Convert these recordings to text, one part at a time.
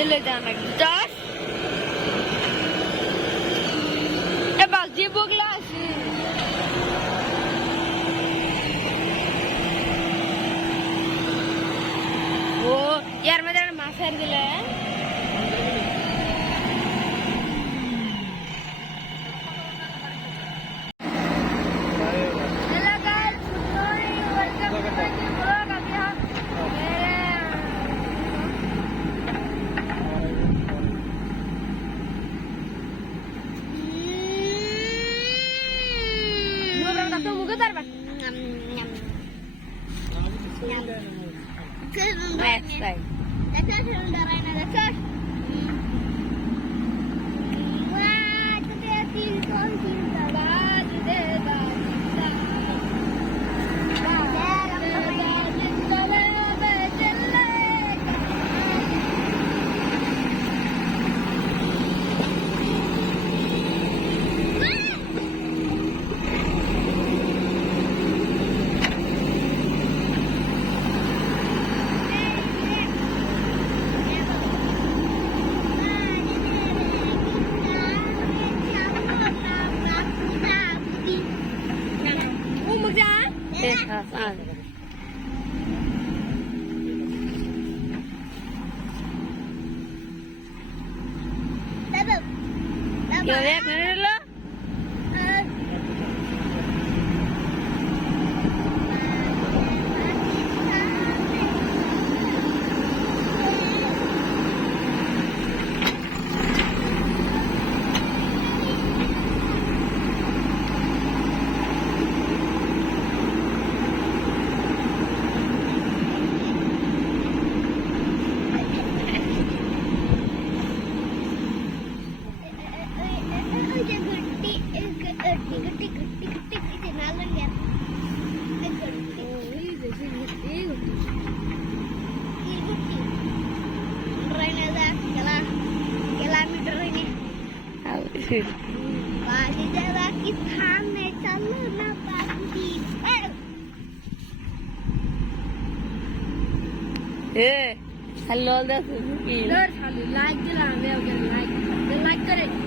এলে জানা দাস এবার যে বগলা আছে ও यार मैं तेरा मास्टर दिला है Next time. That's it. That's it. What the Yo voy a ponerlo. Hello, that's me. Like it.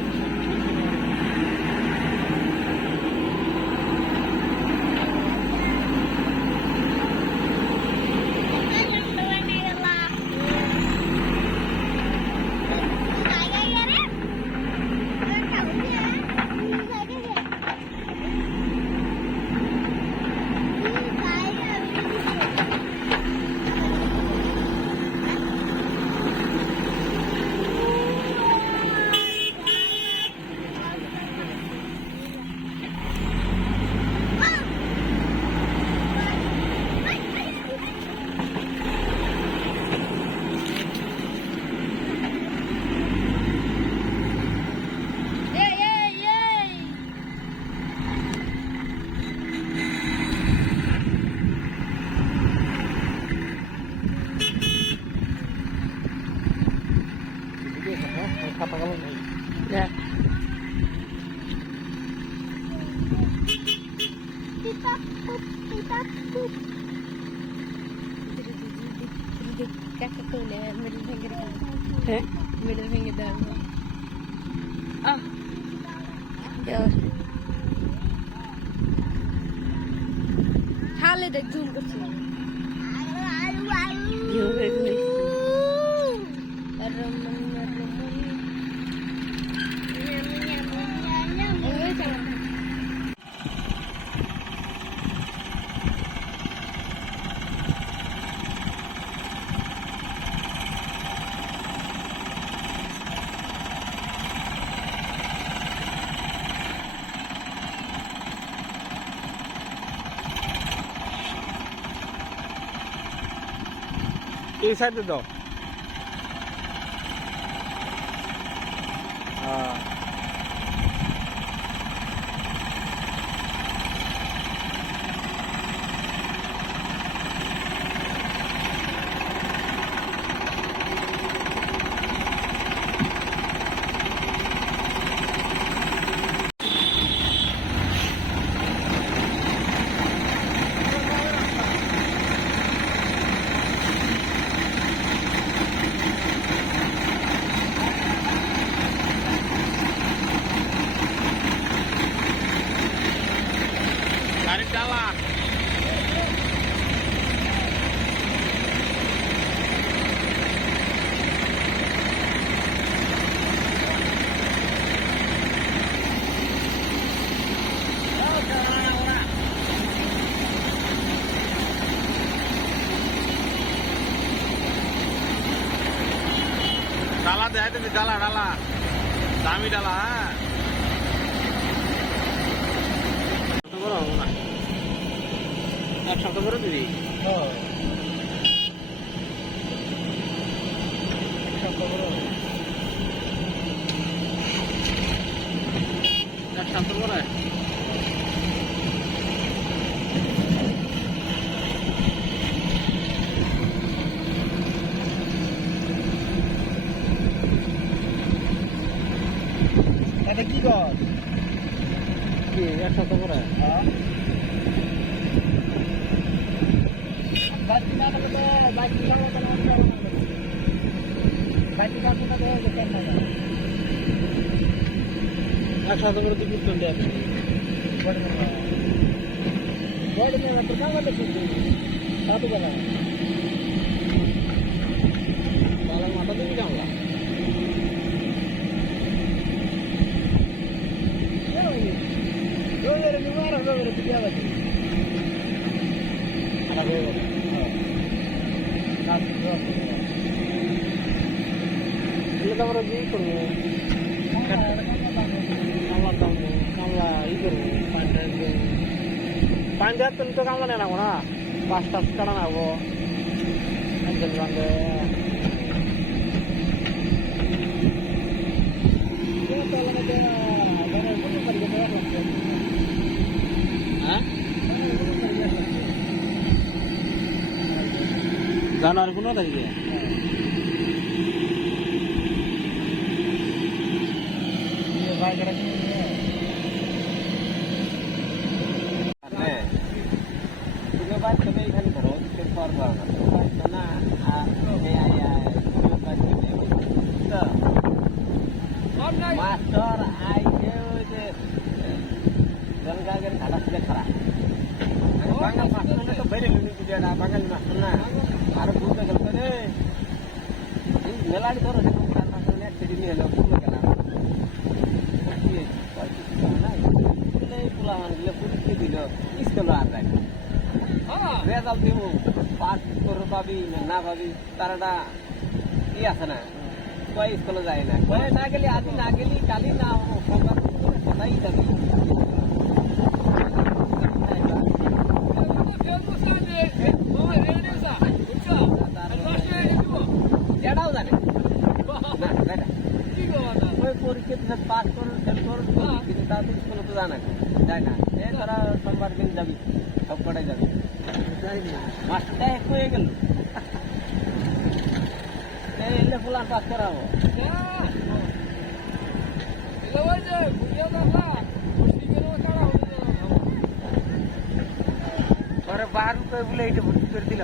Yeah. Middle finger down. Ah. Yeah. Hale de zoom করছি। এই সাইডে দাও ডালা দেয় তুমি, ডালা ডালা দামি ডালা। হ্যাঁ বড় হবো না, এক সপ্তাহ করে দিবি। এক সপ্তাহ করে এটা কি কর কি এক সপ্তাহ করে বাকি না তো বাকি লাগা তো বাকি না তো কেন না এক সপ্তাহ করে তুই করতেন দেখ বড় মেয়ে তো কাম করতে সাথে করা ডালার মাথা দিবি কামলা। রোজের নিমার রোজের পিয়া বাকি খারাপ হয়ে গেল। এগুলো তো আমরা কি করবো, কামলা কামবো, কামলা ই করবো, পানি দেওয়ার তো কামলা নেই নাবো না, পাঁচ টাচ কাটা নাবো একজন সঙ্গে। হ্যাঁ জানুয়ারি 15 তারিখে মাস্টার আইছে ওই যে জলগাগের খাটা ছিল খারাপ বাঙাল মাস্টার তো বাইরে লুনি বুঝে না, বাঙালি মাস্টার না আর বুঝতে গেল রে মেলাড়ি ধরো সেদিন হলো পুরো গেলাম পোলা মানগুলো পুরুষকে দিল স্কুল আর যায় রেজাল্ট দিব পাস করে পাবি না পাবি তারাটা ই আছে না, কয় স্কুলে যায় না, কয় না গেলি আজ না গেলি কালি না কথাই যাবি। এটাও জানে ওই পরীক্ষা পাস করুন ফেল করুন কিন্তু তার স্কুলে তো জানা যায় না, এ তারা সোমবার দিন যাবি সব কটাই যাবি মাস্টারটা এক হয়ে গেল এলে ফুলান পাস করাবো পরে 12 রুপিয়া বলে এইটা ভর্তি করে দিল।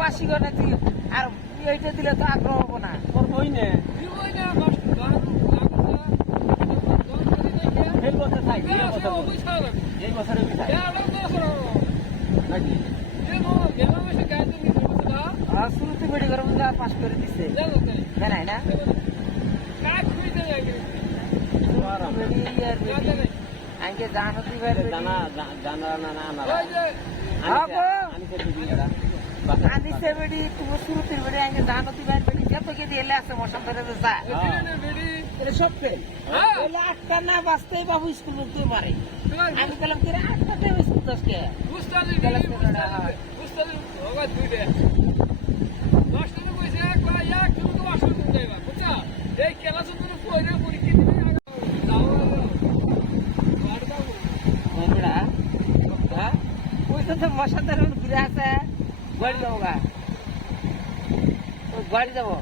পাঁচি করে তুই আর এইটা দিলে তো আগ্রহ হবো না, তোর বই নে এই বছর চাই এই বছরে নাকি শুরুতে বেড়ে গরম পাস করে দিচ্ছে জানাই না আগে জানো তুই জানা জানা না না না আনিছে বেড়ি তুমি শুরুতে বেড়ে আগে জানো তুই বেড়ি যত কে দিয়ে এলে আছে মশাম ধরে যা সব ফেল আটটা না বাঁচতেই বাবু স্কুল তুই মারে আমি বললাম কি 8টা টাইম স্কুল দশকে মশা ধরে ঘুরে আসে বাড়ি যাবো গা বাড়ি যাবো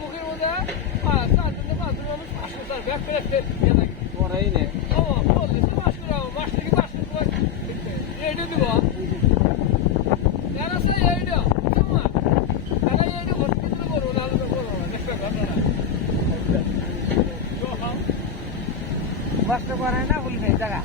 মুখের মধ্যে পরেই নে এইটা দিব কষ্ট করে না বলবে জায়গা